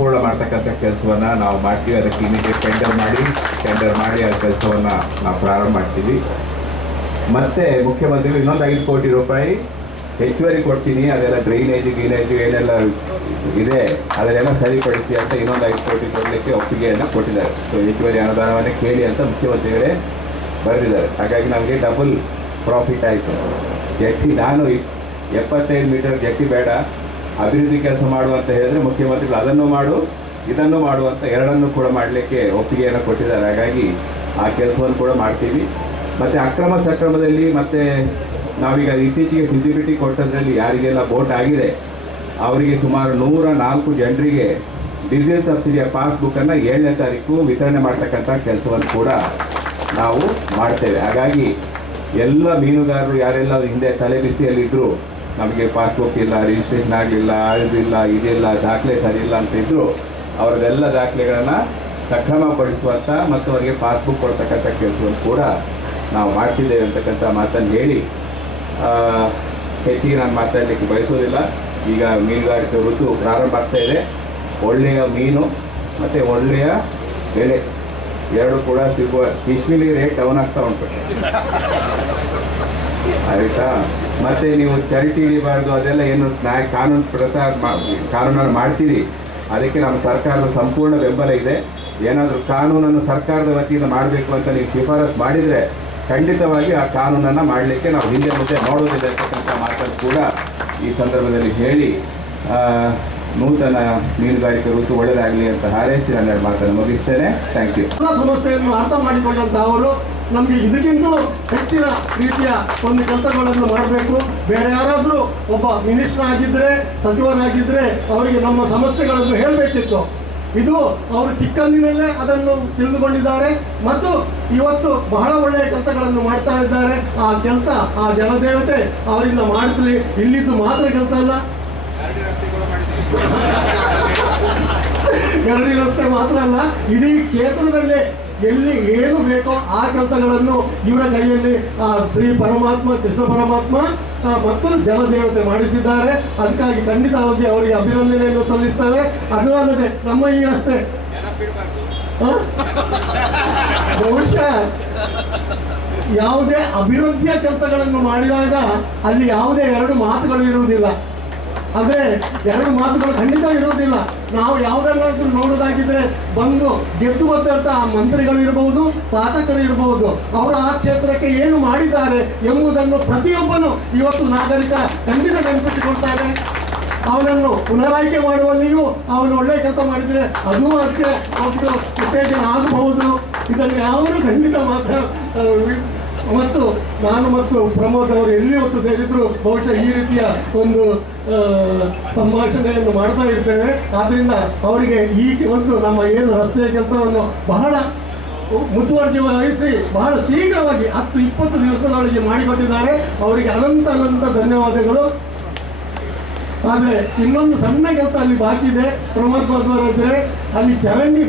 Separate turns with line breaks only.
ಸಂಪೂರ್ಣ ಮಾಡ್ತಕ್ಕಂಥ ಕೆಲಸವನ್ನು ನಾವು ಮಾಡ್ತೀವಿ. ಅದಕ್ಕೆ ಇಮಿಡಿಯೇಟ್ ಟೆಂಡರ್ ಮಾಡಿ ಟೆಂಡರ್ ಮಾಡಿ ಆ ಕೆಲಸವನ್ನು ನಾವು ಪ್ರಾರಂಭ ಮಾಡ್ತೀವಿ. ಮತ್ತೆ ಮುಖ್ಯಮಂತ್ರಿಗಳು ಇನ್ನೊಂದು ಐದು ಕೋಟಿ ರೂಪಾಯಿ ಹೆಚ್ಚುವರಿ ಕೊಡ್ತೀನಿ. ಅದೆಲ್ಲ ಡ್ರೈನೇಜ್ ಗ್ರೀನೇಜ್ ಏನೆಲ್ಲ ಇದೆ, ಅದನ್ನೆಲ್ಲ ಸರಿಪಡಿಸಿ ಅಂತ ಇನ್ನೊಂದು ಐದು ಕೋಟಿ ಕೊಡಲಿಕ್ಕೆ ಒಪ್ಪಿಗೆಯನ್ನು ಕೊಟ್ಟಿದ್ದಾರೆ. ಸೊ ಹೆಚ್ಚುವರಿ ಅನುದಾನವನ್ನೇ ಕೇಳಿ ಅಂತ ಮುಖ್ಯಮಂತ್ರಿಗಳೇ ಬರೆದಿದ್ದಾರೆ. ಹಾಗಾಗಿ ನಮಗೆ ಡಬಲ್ ಪ್ರಾಫಿಟ್ ಆಯಿತು. ಜಟ್ಟಿ ನಾನು ಎಪ್ಪತ್ತೈದು ಮೀಟರ್ ಜಟ್ಟಿ ಬೇಡ. ಅಭಿವೃದ್ಧಿ ಕೆಲಸ ಮಾಡು ಅಂತ ಹೇಳಿದ್ರೆ ಮುಖ್ಯಮಂತ್ರಿಗಳು ಅದನ್ನು ಮಾಡು, ಇದನ್ನು ಮಾಡುವಂತ ಎರಡನ್ನು ಕೂಡ ಮಾಡಲಿಕ್ಕೆ ಒಪ್ಪಿಗೆಯನ್ನು ಕೊಟ್ಟಿದ್ದಾರೆ. ಹಾಗಾಗಿ ಆ ಕೆಲಸವನ್ನು ಕೂಡ ಮಾಡ್ತೀವಿ. ಮತ್ತು ಅಕ್ರಮ ಸಕ್ರಮದಲ್ಲಿ ಮತ್ತೆ ನಾವೀಗ ಇತ್ತೀಚೆಗೆ ಫಿಸಿಬಿಲಿಟಿ ಕೊಟ್ಟದ್ರಲ್ಲಿ ಯಾರಿಗೆಲ್ಲ ಬೋಟ್ ಆಗಿದೆ, ಅವರಿಗೆ ಸುಮಾರು ನೂರ ನಾಲ್ಕು ಜನರಿಗೆ ಡೀಸೆಲ್ ಸಬ್ಸಿಡಿಯ ಪಾಸ್ಬುಕ್ಕನ್ನು ಏಳನೇ ತಾರೀಕು ವಿತರಣೆ ಮಾಡ್ತಕ್ಕಂಥ ಕೆಲಸವನ್ನು ಕೂಡ ನಾವು ಮಾಡ್ತೇವೆ. ಹಾಗಾಗಿ ಎಲ್ಲ ಮೀನುಗಾರರು ಯಾರೆಲ್ಲ ಹಿಂದೆ ತಲೆ ಬಿಸಿಯಲ್ಲಿದ್ದರು ನಮಗೆ ಪಾಸ್ಬುಕ್ ಇಲ್ಲ ರಿಜಿಸ್ಟ್ರೇಷನ್ ಆಗಿಲ್ಲ ಇದಿಲ್ಲ ಇದಿಲ್ಲ, ದಾಖಲೆ ಸರಿ ಇಲ್ಲ ಅಂತ ಇದ್ರು ಅವರದೆಲ್ಲ ದಾಖಲೆಗಳನ್ನು ಸಕ್ರಮಪಡಿಸುವಂಥ ಮತ್ತು ಅವರಿಗೆ ಪಾಸ್ಬುಕ್ ಕೊಡ್ತಕ್ಕಂಥ ಕೆಲಸವನ್ನು ಕೂಡ ನಾವು ಮಾಡ್ತಿದ್ದೇವೆ ಅಂತಕ್ಕಂಥ ಮಾತನ್ನು ಹೇಳಿ ಹೆಚ್ಚಿಗೆ ನಾನು ಮಾತಾಡಲಿಕ್ಕೆ ಬಯಸೋದಿಲ್ಲ ಈಗ ಮೀನುಗಾರಿಕೆ ಋತು ಪ್ರಾರಂಭ ಆಗ್ತಾ ಇದೆ. ಒಳ್ಳೆಯ ಮೀನು ಮತ್ತು ಒಳ್ಳೆಯ ಬೆಳೆ, ಎರಡು ಕೂಡ ಸಿಗುವ ಫಿಶ್ಮಿಲಿ ರೇಟ್ ಡೌನ್ ಆಗ್ತಾ ಉಂಟು. ಆಯ್ತಾ? ಮತ್ತೆ ನೀವು ಚರಿಟಿ ಇಳಿಬಾರ್ದು ಅದೆಲ್ಲ ಏನು ನ್ಯಾಯ ಕಾನೂನು ಪ್ರಕಾರ ಕಾನೂನನ್ನು ಮಾಡ್ತೀರಿ. ಅದಕ್ಕೆ ನಮ್ಮ ಸರ್ಕಾರದ ಸಂಪೂರ್ಣ ಬೆಂಬಲ ಇದೆ. ಏನಾದರೂ ಕಾನೂನನ್ನು ಸರ್ಕಾರದ ವತಿಯಿಂದ ಮಾಡಬೇಕು ಅಂತ ನೀವು ಶಿಫಾರಸು ಮಾಡಿದರೆ ಖಂಡಿತವಾಗಿ ಆ ಕಾನೂನನ್ನು ಮಾಡಲಿಕ್ಕೆ ನಾವು ಹಿಂದೆ ಮುಂದೆ ನೋಡೋದಿಲ್ಲ ಅಂತಕ್ಕಂಥ ಮಾತನ್ನು ಕೂಡ ಈ ಸಂದರ್ಭದಲ್ಲಿ ಹೇಳಿ ನೂತನ ಮೀನುಗಾರಿಕೆ ಋತು ಒಳ್ಳೆಯದಾಗಲಿ ಅಂತ ಹಾರೈಸಿ ನನ್ನ ಮಾತನ್ನು ಮುಗಿಸ್ತೇನೆ. ಥ್ಯಾಂಕ್ ಯು
ಸಮಸ್ಯೆಯನ್ನು ಅರ್ಥ ಮಾಡಿಕೊಂಡಂತ ಅವರು ನಮಗೆ ಇದಕ್ಕಿಂತಲೂ ಹೆಚ್ಚಿನ ರೀತಿಯ ಒಂದು ಕೆಲಸಗಳನ್ನು ಮಾಡಬೇಕು. ಬೇರೆ ಯಾರಾದರೂ ಒಬ್ಬ ಮಿನಿಸ್ಟರ್ ಆಗಿದ್ದರೆ ಸಚಿವರಾಗಿದ್ದರೆ ಅವರಿಗೆ ನಮ್ಮ ಸಮಸ್ಯೆಗಳನ್ನು ಹೇಳಬೇಕಿತ್ತು. ಇದು ಅವರು ಚಿಕ್ಕಂದಿನಲ್ಲೇ ಅದನ್ನು ತಿಳಿದುಕೊಂಡಿದ್ದಾರೆ. ಮತ್ತು ಇವತ್ತು ಬಹಳ ಒಳ್ಳೆಯ ಕೆಲಸಗಳನ್ನು ಮಾಡ್ತಾ ಇದ್ದಾರೆ. ಆ ಕೆಲಸ, ಆ ಜನದೇವತೆ ಅವರಿಂದ ಮಾಡಿಸ್ಲಿ ಇಲ್ಲಿದ್ದು ಮಾತ್ರ ಕೆಲಸ ಅಲ್ಲ. ಗರಡಿ ರಸ್ತೆ ಮಾತ್ರ ಅಲ್ಲ. ಇಡೀ ಕ್ಷೇತ್ರದಲ್ಲಿ ಎಲ್ಲಿ ಏನು ಬೇಕೋ ಆ ಕೆಲಸಗಳನ್ನು ಇವರ ಕೈಯಲ್ಲಿ ಶ್ರೀ ಪರಮಾತ್ಮ, ಕೃಷ್ಣ ಪರಮಾತ್ಮ ಮತ್ತು ಜನದೇವತೆ ಮಾಡಿಸಿದ್ದಾರೆ. ಅದಕ್ಕಾಗಿ ಖಂಡಿತವಾಗಿ ಅವರಿಗೆ ಅಭಿನಂದನೆಯನ್ನು ಸಲ್ಲಿಸ್ತಾರೆ ಅದು ಅಲ್ಲದೆ ನಮ್ಮ ಈ ಆ? ಬಹುಶಃ ಯಾವುದೇ ಅಭಿವೃದ್ಧಿಯ ಕೆಲಸಗಳನ್ನು ಮಾಡಿದಾಗ ಅಲ್ಲಿ ಯಾವುದೇ ಎರಡು ಮಾತುಗಳು ಇರುವುದಿಲ್ಲ. ಅಂದ್ರೆ ಎರಡು ಮಾತುಗಳು ಖಂಡಿತ ಇರೋದಿಲ್ಲ ನಾವು ಯಾವುದನ್ನಾದ್ರೂ ನೋಡೋದಾಗಿದ್ರೆ ಬಂದು ಗೆದ್ದು ಬಂದಂತ ಆ ಮಂತ್ರಿಗಳು ಇರಬಹುದು ಶಾಸಕರು ಇರಬಹುದು ಅವರು ಆ ಕ್ಷೇತ್ರಕ್ಕೆ ಏನು ಮಾಡಿದ್ದಾರೆ ಎಂಬುದನ್ನು ಪ್ರತಿಯೊಬ್ಬನು ಇವತ್ತು ನಾಗರಿಕ ಖಂಡಿತ ನೆನಪಿಸಿಕೊಳ್ತಾರೆ ಅವನನ್ನು ಪುನರಾಯ್ಕೆ ಮಾಡುವಲ್ಲಿಯೂ ಅವನು ಒಳ್ಳೆ ಕೆಲಸ ಮಾಡಿದ್ರೆ ಅದೂ ಅದಕ್ಕೆ ಒಂದು ಉತ್ತೇಜನ ಆಗಬಹುದು. ಇದನ್ನು ಯಾರು ಖಂಡಿತ ಮಾತ್ರ ಮತ್ತು ನಾನು ಮತ್ತು ಪ್ರಮೋದ್ ಅವರು ಎಲ್ಲಿ ಒಟ್ಟು ಸೇರಿದ್ರು ಬಹುಶಃ ಈ ರೀತಿಯ ಒಂದು ಸಂಭಾಷಣೆಯನ್ನು ಮಾಡ್ತಾ ಇರ್ತೇವೆ. ಆದ್ರಿಂದ ಅವರಿಗೆ ಈ ಒಂದು ನಮ್ಮ ಏನು ರಸ್ತೆಯ ಕೆಲಸವನ್ನು ಬಹಳ ಮುತುವರ್ಜಿ ವಹಿಸಿ, ಬಹಳ ಶೀಘ್ರವಾಗಿ ಹತ್ತು, ಇಪ್ಪತ್ತು ದಿವಸದೊಳಗೆ ಮಾಡಿಕೊಟ್ಟಿದ್ದಾರೆ. ಅವರಿಗೆ ಅನಂತ ಅನಂತ ಧನ್ಯವಾದಗಳು. ಆದರೆ ಇನ್ನೊಂದು ಸಣ್ಣ ಕೆಲಸ ಅಲ್ಲಿ ಬಾಕಿ ಇದೆ. ಪ್ರಮೋದ್ ಮಧ್ವರ್ ಅಂದ್ರೆ ಅಲ್ಲಿ ಚರಂಡಿ